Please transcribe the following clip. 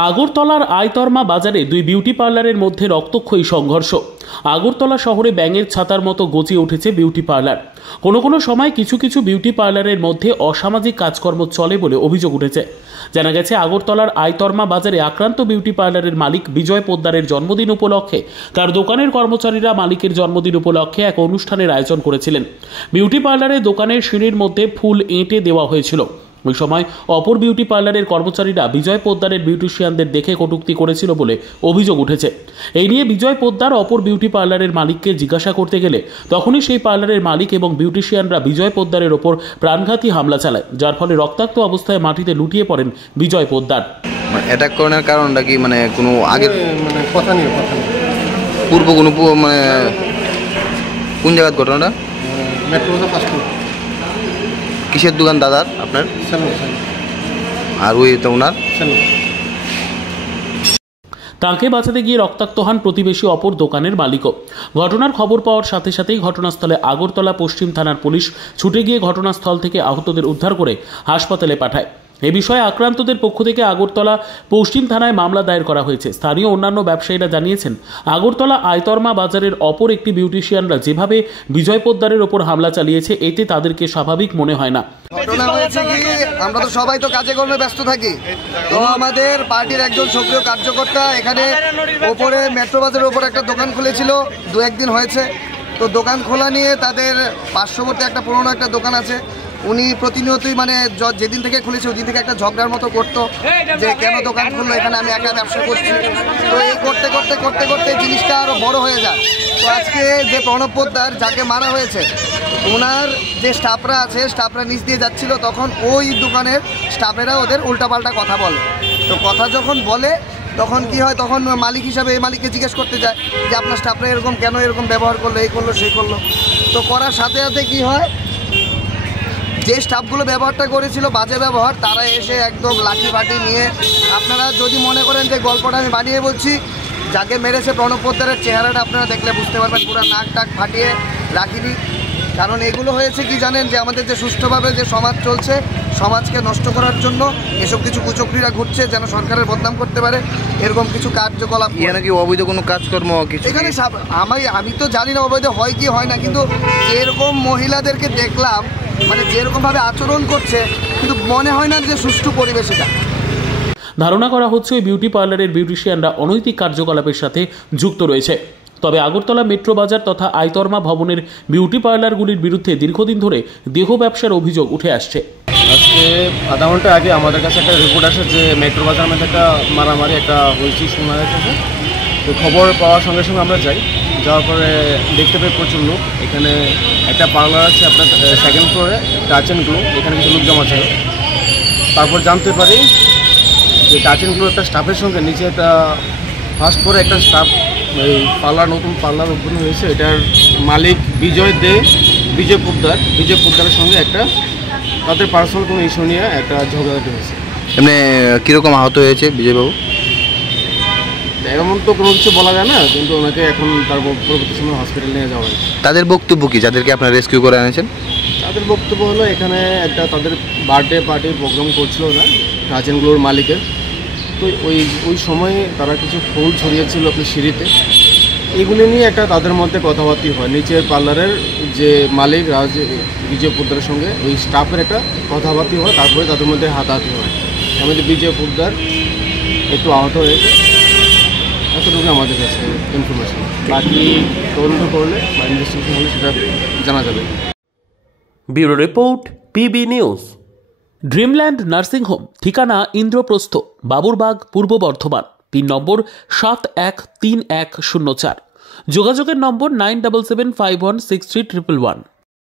আগরতলার আয়তরমা বাজারে দুই বিউটি পার্লারের মধ্যে রক্তক্ষয়ী সংঘর্ষ। আগরতলা শহরে ব্যাঙের ছাতার মতো গজিয়ে উঠেছে বিউটি পার্লার। কোনো কোনো সময় কিছু কিছু বিউটি পার্লারের মধ্যে অসামাজিক কাজকর্ম চলে বলে অভিযোগ উঠেছে। জানা গেছে, আগরতলার আয়তরমা বাজারে আক্রান্ত বিউটি পার্লারের মালিক বিজয় পোদ্দারের জন্মদিন উপলক্ষে তার দোকানের কর্মচারীরা মালিকের জন্মদিন উপলক্ষে এক অনুষ্ঠানের আয়োজন করেছিলেন। বিউটি পার্লারের দোকানের সিঁড়ির মধ্যে ফুল এঁটে দেওয়া হয়েছিল। ওই সময় অপর বিউটি পার্লারের কর্মচারীরা বিজয় পোদ্দারের বিউটিশিয়ানদের দেখে কটূক্তি করেছিল বলে অভিযোগ উঠেছে। এই নিয়ে বিজয় পোদ্দার অপর বিউটি পার্লারের মালিককে জিজ্ঞাসা করতে গেলে তখনই সেই পার্লারের মালিক এবং বিউটিশিয়ানরা বিজয় পোদ্দারের ওপর প্রাণঘাতী হামলা চালায়, যার ফলে রক্তাক্ত অবস্থায় মাটিতে লুটিয়ে পড়েন বিজয় পোদ্দার। অ্যাটাক করার কারণটা কি, মানে কোনো আগে কথা নেই পূর্ব কোনো মানে কোন জায়গার ঘটনাটা? Metro fast food. কিসের দোকান দাদার আপনার? আর ওই তো ওনার তাঁকে বাঁচাতে গিয়ে রক্তাক্ত হন প্রতিবেশী অপর দোকানের মালিকও। ঘটনার খবর পাওয়ার সাথে সাথেই ঘটনাস্থলে আগরতলা পশ্চিম থানার পুলিশ ছুটে গিয়ে ঘটনাস্থল থেকে আহতদের উদ্ধার করে হাসপাতালে পাঠায়। এ বিষয়ে আক্রান্তদের পক্ষ থেকে আগরতলা পশ্চিম থানায় মামলা দায়ের করা হয়েছে। স্থানীয় অন্যান্য ব্যবসায়ীরা জানিয়েছেন, আগরতলা আয়তরমা বাজারের অপর একটি বিউটিশিয়ানরা যেভাবে বিজয় পোদ্দারের ওপর হামলা চালিয়েছে, এতে তাদেরকে স্বাভাবিক মনে হয় না। ঘটনা হয়েছে কি, আমরা তো সবাই তো কাজে কর্মে ব্যস্ত থাকি, তো আমাদের পার্টির একজন সক্রিয় কার্যকর্তা এখানে ওপরে মেট্রো বাজারের ওপর একটা দোকান খুলেছিল, দু একদিন হয়েছে। তো দোকান খোলা নিয়ে তাদের পার্শ্ববর্তী একটা পুরোনো একটা দোকান আছে, উনি প্রতিনিয়তই মানে যেদিন থেকে খুলেছে ওই দিন থেকে একটা ঝগড়ার মতো করতো যে কেন দোকান খুললো, এখানে আমি একা ব্যবসা করছি। তো এই করতে করতে করতে করতে জিনিসটা আরও বড় হয়ে যায়। তো আজকে যে প্রণব পোদ্দার যাকে মারা হয়েছে, ওনার যে স্টাফরা আছে, স্টাফরা নিচ দিয়ে যাচ্ছিল, তখন ওই দোকানের স্টাফেরা ওদের উল্টাপাল্টা কথা বলে। তো কথা যখন বলে তখন কি হয়, তখন মালিক হিসাবে এই মালিককে জিজ্ঞেস করতে যায় যে আপনার স্টাফরা এরকম কেন এরকম ব্যবহার করলো, এই করলো সেই করলো। তো করার সাথে সাথে কি হয়, যে স্টাফগুলো ব্যবহারটা করেছিল বাজে ব্যবহার, তারা এসে একদম লাঠি ফাটি নিয়ে, আপনারা যদি মনে করেন যে গল্পটা আমি বানিয়ে বলছি, যাকে মেরেছে প্রণব পোদ্দারের চেহারাটা আপনারা দেখলে বুঝতে পারবেন, পুরো নাক টাক ফাটিয়ে রাখিনি। কারণ এগুলো হয়েছে কি জানেন, যে আমাদের যে সুষ্ঠুভাবে যে সমাজ চলছে, সমাজকে নষ্ট করার জন্য এসব কিছু কুচক্রীরা ঘুরছে যেন সরকারের বদনাম করতে পারে, এরকম কিছু কার্যকলাপ। এখানে কি অবৈধ কোনো কাজকর্ম কিছু এখানে আমি তো জানি না অবৈধ হয় কি হয় না, কিন্তু এরকম মহিলাদেরকে দেখলাম, মানে যেরকমভাবে আচরণ করছে, কিন্তু মনে হয় না যে সুষ্ঠু পরিবেশ এটা। ধারণা করা হচ্ছে ওই বিউটি পার্লারের বিউটিশিয়ানরা অনৈতিক কার্যকলাপের সাথে যুক্ত রয়েছে। তবে আগরতলা মেট্রো বাজার তথা আয়তরমা ভবনের বিউটি পার্লারগুলির বিরুদ্ধে দীর্ঘদিন ধরে দেহ ব্যবসার অভিযোগ উঠে আসছে। আজকে আধা ঘন্টা আগে আমাদের কাছে একটা রিপোর্ট আসে যে মেট্রো বাজারের মধ্যে একটা মারামারি একটা হয়েছে শোনা যাচ্ছে। তো খবর পাওয়ার সঙ্গে সঙ্গে আমরা যাওয়ার পরে দেখতে পাই প্রচুর লোক। এখানে একটা পার্লার আছে আপনার সেকেন্ড ফ্লোরে, টাচ অ্যান্ড গ্লো, এখানে কিছু লোক জমা ছিল। তারপর জানতে পারি যে টাচ অ্যান্ড গ্লো একটা স্টাফের সঙ্গে নিচে একটা ফার্স্ট ফ্লোরে একটা স্টাফ, এই নতুন পার্লার ওপেন হয়েছে, এটার মালিক বিজয় পোদ্দারের সঙ্গে একটা তাদের পার্সোনাল কোনো ইস্যু নিয়ে একটা ঝগড়াঝাটি হয়েছে। এমনি কীরকম আহত হয়েছে বিজয়বাবু? এমন তো কোনো কিছু বলা যায় না, কিন্তু ওনাকে এখন তার পরবর্তী সময় হসপিটাল নিয়ে যাওয়া হয়েছে। তাদের বক্তব্য কি, যাদেরকে আপনারা রেস্কিউ করে এনেছেন? তাদের বক্তব্য হলো এখানে একটা তাদের বার্থডে পার্টির প্রোগ্রাম করছিল না টাচ অ্যান্ড গ্লোর মালিকের, তো ওই সময়ে তারা কিছু ফুল ছড়িয়েছিল আপনি সিঁড়িতে, এগুলি নিয়ে একটা তাদের মধ্যে কথাবার্তা হয়। নিচের পার্লারের যে মালিক বিজয় পোদ্দারের সঙ্গে ওই স্টাফের একটা কথাবার্তা হয়, তারপরে তাদের মধ্যে হাতাহাতি হয়। আমাদের বিজয় পোদ্দার একটু আহত হয়েছে, এতটুকু আমাদের কাছে ইনফরমেশন। বাকি তদন্ত করলে বা ইনভেস্টিগেশন হলে সেটা জানা যাবে। Bureau report, PB news. Dreamland nursing home, ঠিকানা ইন্দ্রপ্রস্থ, বাবুরবাগ, পূর্ব বর্ধমান। পিন নম্বর 713104। যোগাযোগের নম্বর 9775163111।